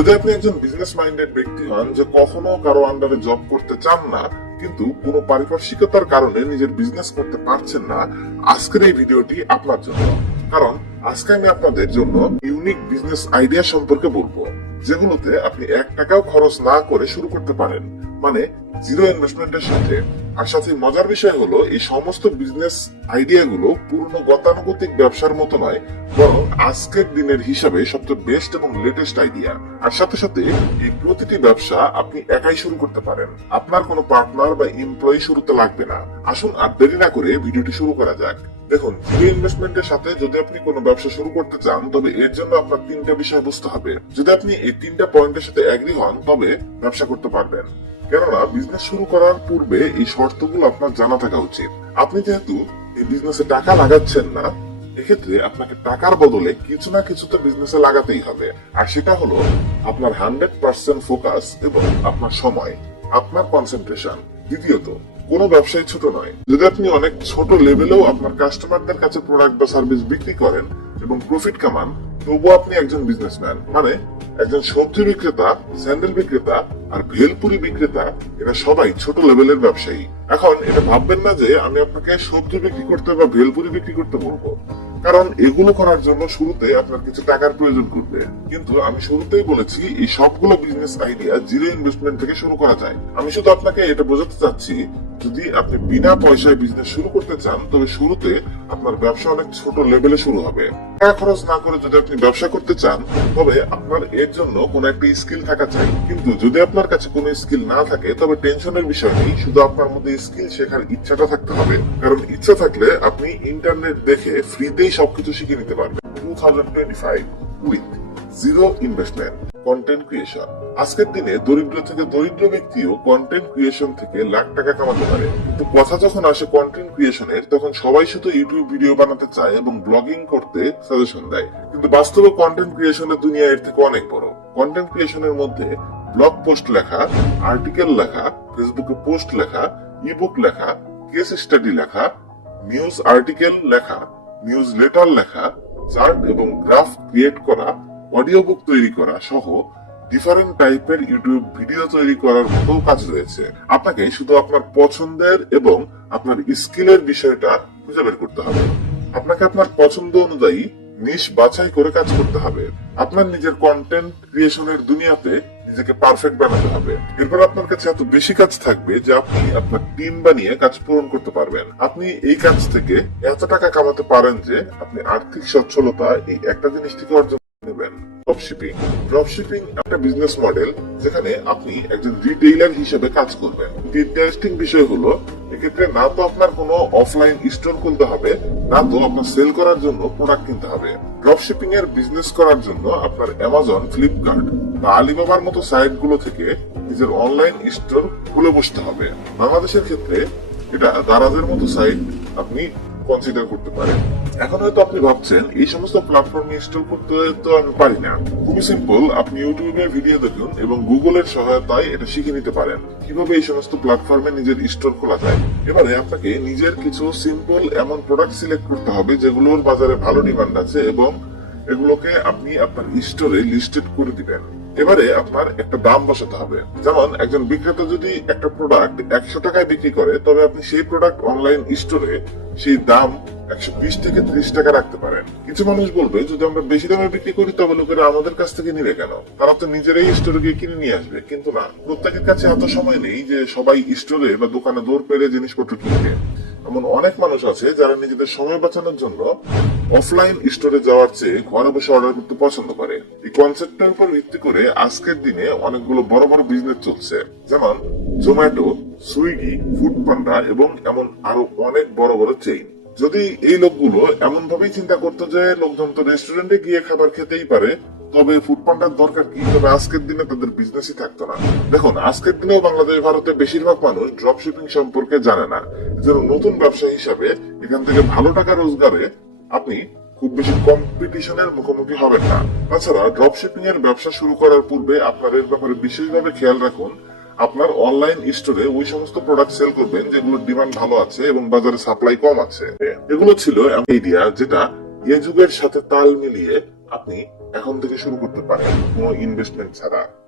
যদি আপনি একজন বিজনেস মাইন্ডেড ব্যক্তি হন যে কখনো কারও আন্ডারে জব করতে চান না, কিন্তু কোনো পারিপার্শ্বিকতার কারণে নিজের বিজনেস করতে পারছেন না, আজকের এই ভিডিওটি আপনার জন্য। কারণ আজকে আমি আপনাদের জন্য ইউনিক বিজনেস আইডিয়া সম্পর্কে বলব, যেগুলোতে আপনি এক টাকাও খরচ না করে শুরু করতে পারেন। মানে জিরো ইনভেস্টমেন্টের সাথে আর সাথে মজার বিষয় হলো, এই সমস্ত বিজনেস আইডিয়া গুলো পুরনো গতানুগতিক ব্যবসার মতো নয়, বরং আজকের দিনের হিসাবে সবচেয়ে বেস্ট এবং লেটেস্ট আইডিয়া আর সাথে সাথে এই প্রতিটি ব্যবসা আপনি একাই শুরু করতে পারেন। আপনার কোনো পার্টনার বা এমপ্লয়ি শুরুতে লাগবে না। আসুন আর দেরি না করে ভিডিওটি শুরু করা যাক। দেখুন জিরো ইনভেস্টমেন্টের সাথে যদি আপনি কোনো ব্যবসা শুরু করতে চান, তবে এর জন্য আপনার তিনটা বিষয় বুঝতে হবে। যদি আপনি এই তিনটা পয়েন্টের সাথে এগ্রি হন, তবে ব্যবসা করতে পারবেন। কেননা বিজনেস শুরু করার পূর্বে এই শর্তগুলো আপনার জানা থাকা উচিত। আপনি যেহেতু এই বিজনেসে টাকা লাগাচ্ছেন না, এক্ষেত্রে আপনাকে টাকার বদলে কিছু না কিছু তো বিজনেসে লাগাতেই হবে। আর সেটা হলো আপনার হান্ড্রেড পার্সেন্ট ফোকাস এবং আপনার সময়, আপনার কনসেন্ট্রেশন দ্বিতীয়ত, কোনো ব্যবসায় ছোট নয়। যদি আপনি অনেক ছোট লেভেলেও আপনার কাস্টমারদের কাছে প্রোডাক্ট বা সার্ভিস বিক্রি করেন এবং প্রফিট কামান তবুও আপনি একজন বিজনেসম্যান মানে একজন সবজি বিক্রেতা স্যান্ডেল বিক্রেতা আর ভেলপুরি বিক্রেতা, এরা সবাই ছোট লেভেলের ব্যবসায়ী। এখন এটা ভাববেন না যে আমি আপনাকে সবজি বিক্রি করতে বা ভেলপুরি বিক্রি করতে বলব। কারণ এগুলো করার জন্য শুরুতে আপনার কিছু টাকার প্রয়োজন করবে কিন্তু আমি শুরুতেই বলেছি, এই সবগুলো বিজনেস আইডিয়া জিরো ইনভেস্টমেন্ট থেকে শুরু করা যায়। আমি শুধু আপনাকে এটা বোঝাতে চাচ্ছি যদি আপনি বিনা পয়সায় বিজনেস শুরু করতে চান, তবে শুরুতে আপনার ব্যবসা অনেক ছোট লেভেলে শুরু হবে। টাকা খরচ না করে যদি আপনি ব্যবসা করতে চান, তবে আপনার এর জন্য কোনো একটা স্কিল থাকা চাই। কিন্তু যদি আপনার কাছে কোনো স্কিল না থাকে, তবে টেনশনের বিষয় নেই, শুধু আপনার মধ্যে স্কিল শেখার ইচ্ছাটা থাকতে হবে। কারণ ইচ্ছা থাকলে আপনি ইন্টারনেট দেখে ফ্রিতেই সবকিছু শিখে নিতে পারবেন। Two thousand twenty five with zero investment content creation আজকের দিনে দরিদ্র থেকে দরিদ্র ব্যক্তিও কন্টেন্ট ক্রিয়েশন থেকে লাখ টাকা কামাতে পারে। কিন্তু কথা যখন আসে কন্টেন্ট ক্রিয়েশনের তখন সবাই শুধু ইউটিউব ভিডিও বানাতে চায় এবং ব্লগিং করতে সাজেশন দেয়। কিন্তু বাস্তবে কন্টেন্ট ক্রিয়েশনের দুনিয়া এর থেকে অনেক বড়। কন্টেন্ট ক্রিয়েশনের মধ্যে ব্লগ পোস্ট লেখা আর্টিকেল লেখা ফেসবুকে পোস্ট লেখা ইবুক লেখা কেস স্টাডি লেখা নিউজ আর্টিকেল লেখা নিউজ লেটার লেখা চার্ট এবং গ্রাফ ক্রিয়েট করা অডিও বুক তৈরি করা সহ ডিফারেন্ট টাইপের ইউটিউব ভিডিও তৈরি করার মতো কাজ রয়েছে। আপনাকে শুধু আপনার পছন্দের এবং আপনার স্কিলের বিষয়টা খুঁজে বের করতে হবে। আপনাকে আপনার পছন্দ অনুযায়ী নিশ বাছাই করে কাজ করতে হবে। আপনার নিজের কন্টেন্ট ক্রিয়েশনের দুনিয়াতে নিজেকে পারফেক্ট বানাতে হবে। এরপর আপনার কাছে এত বেশি কাজ থাকবে যে আপনি আপনার টিম বানিয়ে কাজ পূরণ করতে পারবেন। আপনি এই কাজ থেকে এত টাকা কামাতে পারেন যে আপনি আর্থিক সচ্ছলতা এই একটা জিনিস থেকে অর্জন ড্রপশিপিং ড্রপশিপিং একটা বিজনেস মডেল যেখানে আপনি একজন রিটেইলার হিসেবে কাজ করবেন। ইন্টারেস্টিং বিষয় হলো, এক্ষেত্রে না তো আপনার কোনো অফলাইন স্টোর খুলতে হবে, না তো আপনার সেল করার জন্য প্রোডাক্ট কিনতে হবে। ড্রপশিপিং এর বিজনেস করার জন্য আপনার অ্যামাজন ফ্লিপকার্ট বা আলিবাবার মতো সাইটগুলো থেকে নিজের অনলাইন স্টোর খুলে বসতে হবে। বাংলাদেশের ক্ষেত্রে এটা দারাজের মতো সাইট আপনি কনসিডার করতে পারেন। এখন হয়তো আপনি ভাবছেন, এই সমস্ত প্ল্যাটফর্মে ইনস্টল করতে তো আমি পারি না। খুবই সিম্পল আপনি ইউটিউবে ভিডিও দেখুন এবং গুগলের সহায়তায় এটা শিখে নিতে পারেন। কীভাবে এই সমস্ত প্ল্যাটফর্মে নিজের স্টোর খোলা যায়? এবারে আপনাকে নিজের কিছু সিম্পল এমন প্রোডাক্ট সিলেক্ট করতে হবে, যেগুলোর বাজারে ভালো ডিমান্ড আছে এবং এগুলোকে আপনি আপনার স্টোরে লিস্টেড করে দিবেন। এবারে আপনার একটা দাম বসাতে হবে। যেমন একজন বিক্রেতা যদি একটা প্রোডাক্ট একশো টাকায় বিক্রি করে, তবে আপনি সেই প্রোডাক্ট অনলাইন স্টোরে সেই দাম একশো বিশ থেকে ত্রিশ টাকা রাখতে পারেন। কিছু মানুষ বলবে, যদি আমরা বেশি দামে বিক্রি করি, তবে লোকেরা আমাদের কাছ থেকে নিবে কেন? তারা তো নিজেরাই স্টোরে গিয়ে কিনে নিয়ে আসবে। কিন্তু না, প্রত্যেকের কাছে এত সময় নেই যে সবাই স্টোরে বা দোকানে দৌড় পেরে জিনিসপত্র কিনবে। এমন অনেক মানুষ আছে যারা নিজেদের সময় বাঁচানোর জন্য অফলাইন স্টোরে যাওয়ার চেয়ে ঘরে বসে অর্ডার করতে পছন্দ করে। এই কনসেপ্টের উপর ভিত্তি করে আজকের দিনে অনেকগুলো বড় বড় বিজনেস চলছে। যেমন জোম্যাটো সুইগি ফুড পান্ডা এবং এমন আরও অনেক বড় বড় চেইন যদি এই লোকগুলো এমন ভাবেই চিন্তা করতো যে লোকজন তো রেস্টুরেন্টে গিয়ে খাবার খেতেই পারে তবে ফুড পান্ডার দরকার কি? তবে আজকের দিনে তাদের বিজনেসই থাকতো না। দেখুন, আজকের দিনেও বাংলাদেশ, ভারতের বেশিরভাগ মানুষ ড্রপ শিপিং সম্পর্কে জানে না। এজন্য নতুন ব্যবসা হিসাবে এখান থেকে ভালো টাকা রোজগারে আপনি খুব বেশি কম্পিটিশনের মুখোমুখি হবেন না। তাছাড়া ড্রপ শিপিং এর ব্যবসা শুরু করার পূর্বে আপনার এর ব্যাপারে বিশেষভাবে খেয়াল রাখুন, আপনার অনলাইন স্টোরে ওই সমস্ত প্রোডাক্ট সেল করবেন যেগুলোর ডিমান্ড ভালো আছে এবং বাজারে সাপ্লাই কম আছে। এগুলো ছিল আইডিয়া যেটা এ যুগের সাথে তাল মিলিয়ে আপনি এখন থেকে শুরু করতে পারেন। কোনো ইনভেস্টমেন্ট ছাড়া।